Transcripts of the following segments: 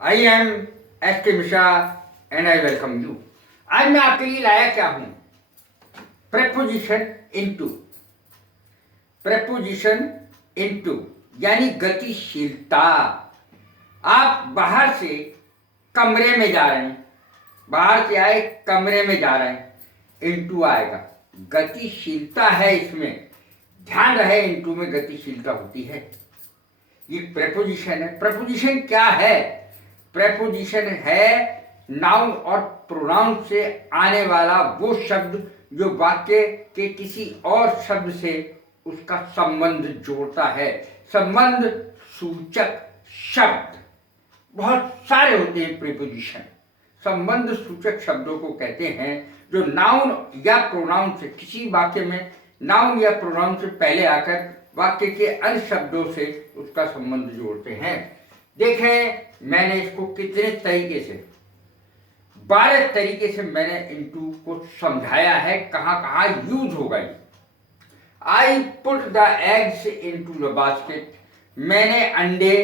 I am S.K. Mishra and I welcome you. आज मैं आपके लिए लाया क्या हूं? Preposition into. प्रेपोजिशन इनटू यानी गतिशीलता। आप बाहर से कमरे में जा रहे हैं, बाहर से आए कमरे में जा रहे हैं, इनटू आएगा। गतिशीलता है इसमें, ध्यान रहे इनटू में गतिशीलता होती है। ये प्रेपोजिशन है। प्रेपोजिशन क्या है? प्रेपोजिशन है नाउन और प्रोनाउन से आने वाला वो शब्द जो वाक्य के किसी और शब्द से उसका संबंध जोड़ता है। संबंध सूचक शब्द बहुत सारे होते हैं। प्रेपोजिशन संबंध सूचक शब्दों को कहते हैं जो नाउन या प्रोनाउन से, किसी वाक्य में नाउन या प्रोनाउन से पहले आकर वाक्य के अन्य शब्दों से उसका संबंध जोड़ते हैं। देखें मैंने इसको कितने तरीके से, 12 तरीके से मैंने इनटू को समझाया है, कहाँ कहाँ यूज होगा ये। I put the eggs into the basket. मैंने अंडे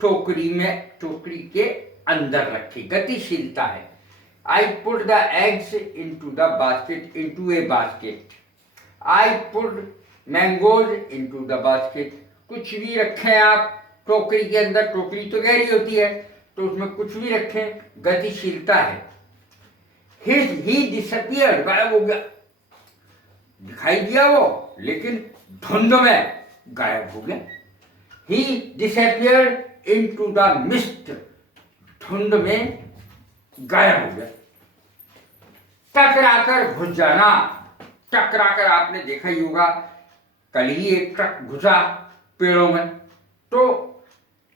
टोकरी में, टोकरी के अंदर रखे। गतिशीलता है। I put the eggs into the basket, into A basket. I put mangoes into the basket. कुछ भी रखें आप टोकरी के अंदर, टोकरी तो गहरी होती है तो उसमें कुछ भी रखें, गतिशीलता है। ही डिसअपियर्ड, गायब हो गया। दिखाई दिया वो, लेकिन धुंध में गायब हो गया। ही डिसअपियर्ड इनटू द मिस्ट, धुंध में गायब हो गया। टकराकर घुस जाना। टकराकर आपने देखा ही होगा, कल ही एक ट्रक घुसा पेड़ों में, तो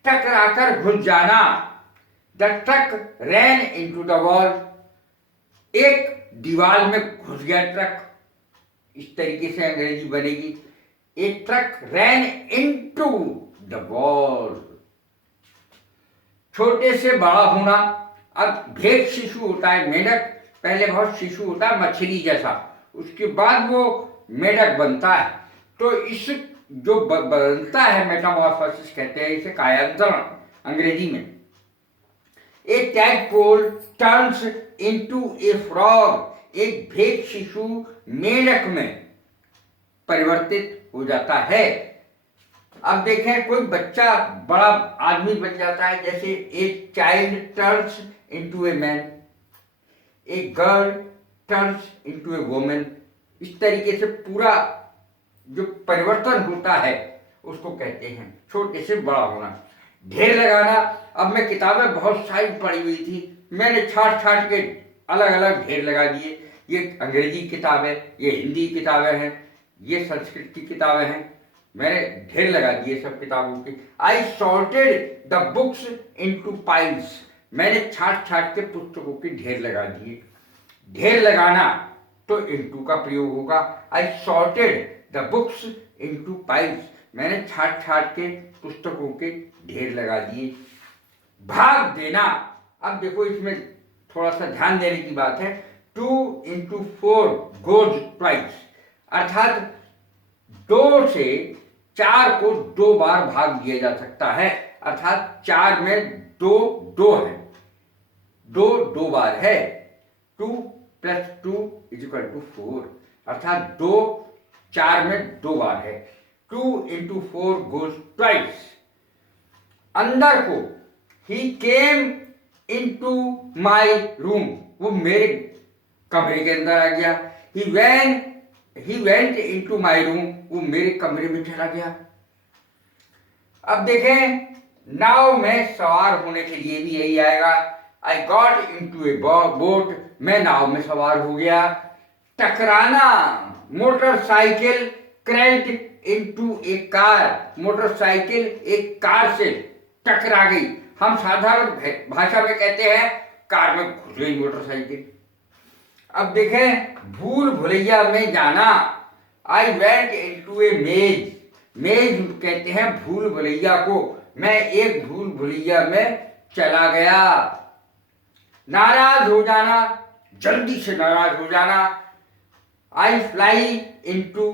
टकराकर घुस जाना। The truck ran into the wall. एक दीवार में घुस गया ट्रक, इस तरीके से अंग्रेजी बनेगी। एक truck ran into the wall. छोटे से बड़ा होना। अब भेद शिशु होता है मेढक, पहले बहुत शिशु होता है मछली जैसा, उसके बाद वो मेढक बनता है। तो इस जो बनता है मेटामॉर्फोसिस कहते हैं इसे, कायांतरण अंग्रेजी में। A tadpole turns into a frog. एक भेद शिशु मेढक में परिवर्तित हो जाता है। अब देखें कोई बच्चा बड़ा आदमी बन जाता है, जैसे a child turns into a man, a girl turns into a woman. इस तरीके से पूरा जो परिवर्तन होता है उसको कहते हैं छोटे से बड़ा होना। ढेर लगाना। अब मैं किताबें बहुत सारी पढ़ी हुई थी, मैंने छाट छाट के अलग अलग ढेर लगा दिए। ये अंग्रेजी किताब है, ये हिंदी किताबें हैं, ये संस्कृत की किताबें हैं, मैंने ढेर लगा दिए सब किताबों की। I sorted the books into piles. मैंने छाट छाट के पुस्तकों के ढेर लगा दिए। ढेर लगाना तो इनटू का प्रयोग होगा। I sorted the books into piles. मैंने छाट छाट के पुस्तकों के ढेर लगा दिए। भाग देना। अब देखो इसमें थोड़ा सा ध्यान देने की बात है। 2 इंटू 4 गोज ट्वाइस, अर्थात 2 से 4 को 2 बार भाग दिया जा सकता है। अर्थात 4 में 2 2 है, 2 2 बार है। 2 + 2 = 4, अर्थात 2 4 में 2 बार है। 2 इंटू 4 गोज ट्वाइस। अंदर को, ही केम इनटू माई रूम। वो मेरे कमरे के अंदर आ गया। He went into my room. वो मेरे कमरे में चला गया। अब देखें नाव में सवार होने के लिए भी यही आएगा। I got into A boat. मैं नाव में सवार हो गया। टकराना। मोटरसाइकिल क्रैश्ड इनटू ए कार। मोटरसाइकिल एक कार से टकरा गई। हम साधारण भाषा में कहते हैं कार में घुस गई मोटरसाइकिल। अब देखें भूल भुलैया में जाना। आई वेंट इनटू ए मेज। मेज कहते हैं भूल भुलैया को। मैं एक भूल भुलैया में चला गया। नाराज हो जाना, जल्दी से नाराज हो जाना। I fly into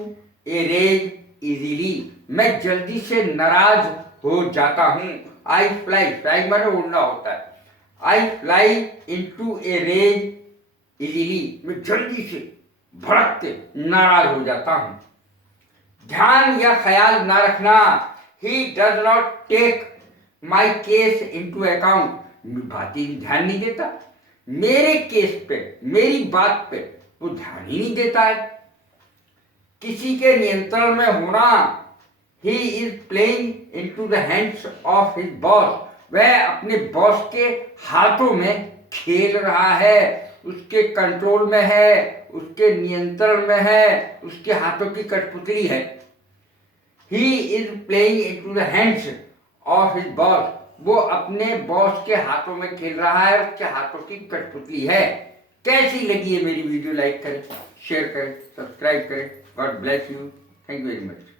a rage easily. मैं जल्दी से नाराज हो जाता हूं। आई फ्लाई, फ्लाई माने उड़ना होता है। I fly into a rage easily, मैं जल्दी से भड़क के नाराज हो जाता हूँ। ध्यान या ख्याल ना रखना, he does not take my case into account, बात ही ध्यान नहीं देता, मेरे केस पे, मेरी बात पे वो ध्यान ही नहीं देता है। किसी के नियंत्रण में होना, he is playing into the hands of his boss, वह अपने बॉस के हाथों में खेल रहा है, उसके कंट्रोल में है, उसके नियंत्रण में है, उसके हाथों की कठपुतली है। He is playing into the hands of his boss, वो अपने बॉस के हाथों में खेल रहा है, उसके हाथों की कठपुतली है। कैसी लगी है मेरी वीडियो? लाइक करें, शेयर करें, सब्सक्राइब करें। God bless you. Thank you very much.